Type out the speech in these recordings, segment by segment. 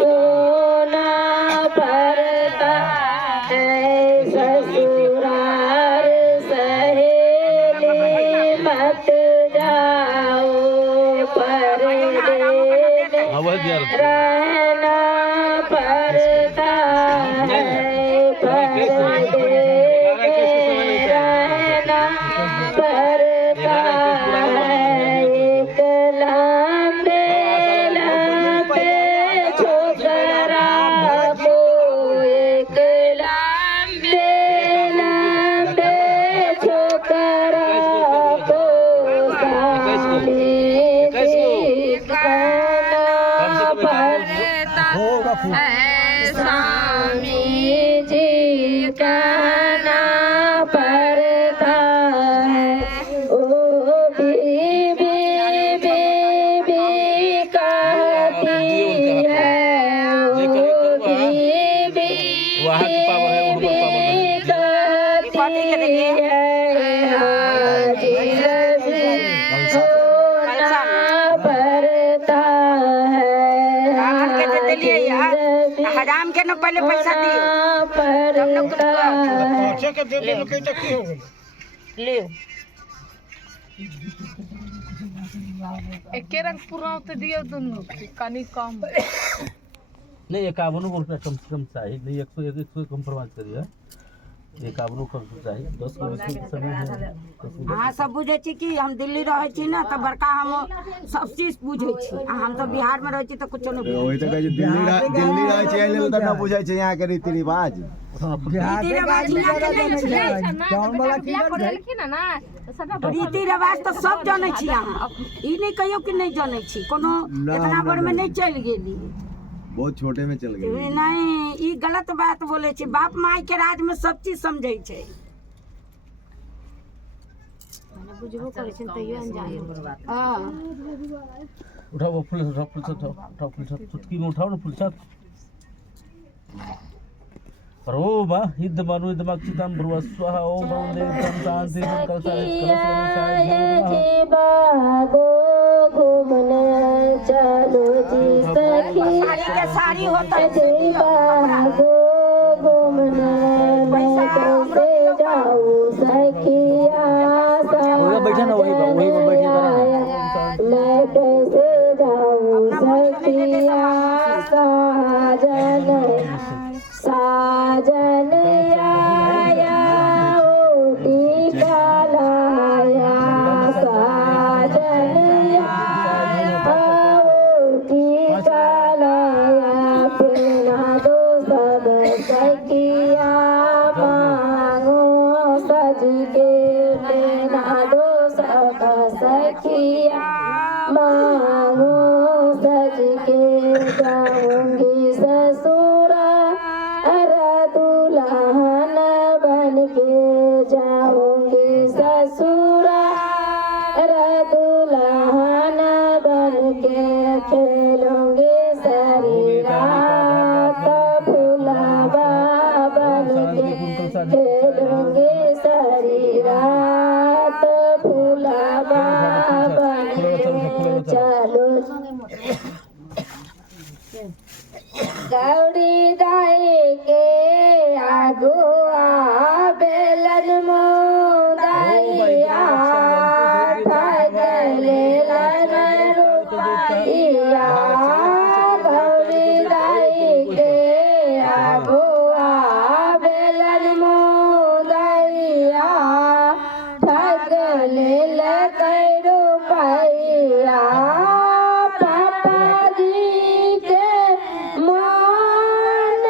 सोना पड़ता है ससुराल सहेली मत जाओ परदेस रहना पड़ता है परदेस रहना पड़ता है एक लंबे लंबे छोकरा को एक लंबे लंबे छोकरा को साले दिखाना पड़ता है स्वामी जी कहना पड़ता है ओ बीबी बीबी कहती है ओ बीबी बीबी कहती है हाजिर भी होना पड़ता है हाजिर भी हराम के न पहले पैसा दियो पड़ता है ले एके रंग पूरा होते दियो दोनों कनी कम नहीं 51 रुपया कम से कम चाहिए नहीं 100 कम्प्रोमाइज करिए 51 कम से चाहिए 10 को समय है हाँ सब बुझे छी कि हम दिल्ली रहे छी ना तो बड़का हम सब चीज बुझे छी हम तो बिहार में रहे छी तो कुछ नहीं ओही त कहै छै दिल्ली रहै छै एले त न बुझै छै यहाँ के रीति रिवाज रीति रिवाज तो सब जाने छी अहाँ ई नहीं कहियो कि नहीं जाने छी कोनो इतना बड़ में नहीं चल गेली बहुत छोटे में चल गए नहीं ई गलत बात बोले छी बाप माई के राज में सब चीज समझे छै बुझबो करे छै तइयो अनजान हां उठाओ फूल उठाओ फूल चुटकी में उठाओ ना फूल साथ रोमा हिद मानु हिद मक्तितम ब्रुव स्वाहा ओम वंदे शांति बागो घूमने चलो जी सखी के साड़ी होता जी बागो घूमने मैं कैसे जाऊं सखिया बैठा ना वही में बैठिए मैं कैसे जाऊं सखिया साजन आया ओटी कालाया साजन आया ओटी कालाया पीना दो सब सखिया मांगो सज के पीना दो सब सखिया मांगो सज के जाऊंगी ससुरा दुल्हन बन के जाऊंगी ससुरा दुल्हन बन के खेलूंगी सारी रात फुलावा बन के खेलूंगी सारी रात फुलावा बन के चलो गौरी दाई के आगुआ बेलन मोदाइया ठगले लन रुपैया गौरी दाई के आगुआ बेलन मोदाइया ठगले लन रुपैया पापा जी के मन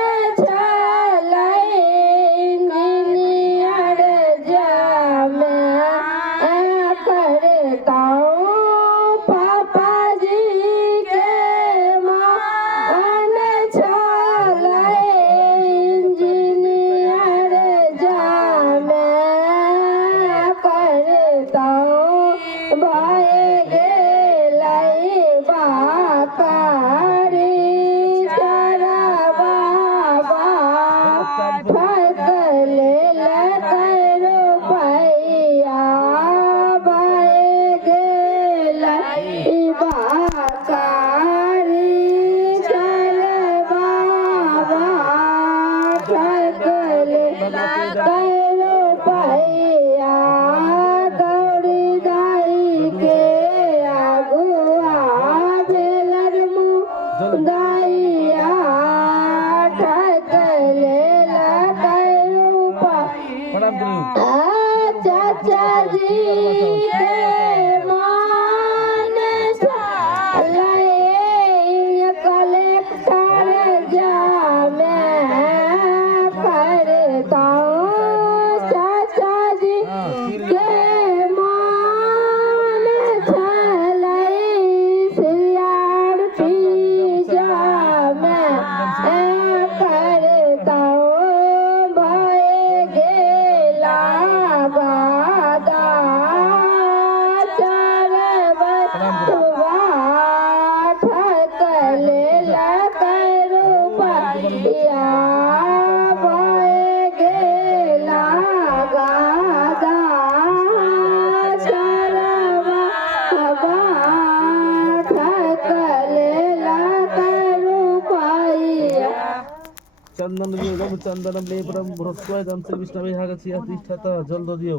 चंदन योगम चंदनम लेपरम बृहस्पतिम श्री विष्णवे हागस्य तिष्ठतः जल दियो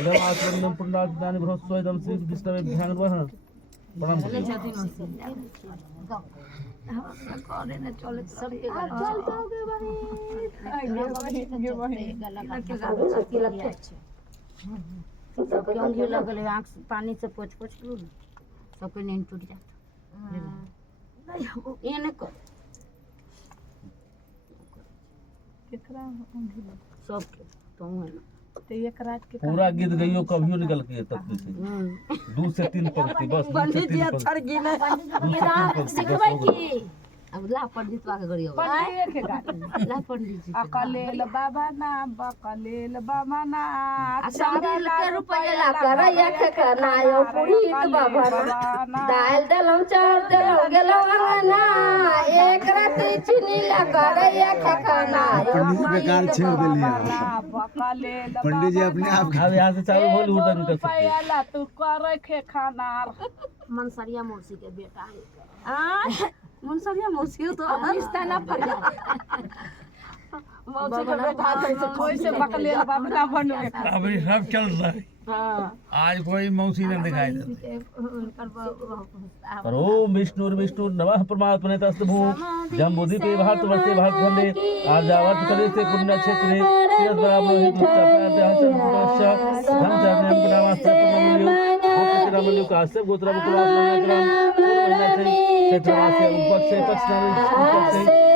इदम आचमनम पुण्डादिनानि बृहस्पतिम श्री विष्णवे ध्यानवः प्रणाम करिए पानी से पोछ पोछ लू सबके नींद टूट जाता ये नहीं कर सबके तुम है ना तो एक रात के पूरा गीत गइयो कभियो निकल के तक से 2 से 3 पंक्ति बस 2 से 3 पंक्ति सिखबै की अब ला पंडित वाके गरियो पंडित के गात ला पंडित जी अकलेल बाबा ना बकलेल बाबा ना संदिल के रुपया ला करैया खकना यो पुरीत बाबा दाल दलम चार दलम गेलो अंगना एक रात चीनी ला करैया खकना पंडित जी बेकार छेड़ दिलिया बकलेल पंडित जी अपने आप अब यहाँ से चालू बोल उड़न कर सकते रुपया ला तू करे खे खाना मनसरिया मौसी के बेटा है मनसरिया मौसी तो रिश्ता ना फर मौसी के बेटा कोई से बकलेल बाबा ना बनो अभी सब चल रहा है आज कोई मौसी ने दिखाई दे पर ओम विष्णु नमः परमात्मने तस्तभू जम्बुदीपे भारत वर्षे भारत खंडे आर्यावर्त करे से पुण्य क्षेत्रे तीर्थराम हेतु प्रयाते हंसस्य धर्मचार्यं ग्रामस्य पुण्यमूल्यो गोत्रमूल्यो कास्य गोत्रम कुलास ग्राम क्षेत्रवास्य उपक्षे पक्षनामि उपक्षे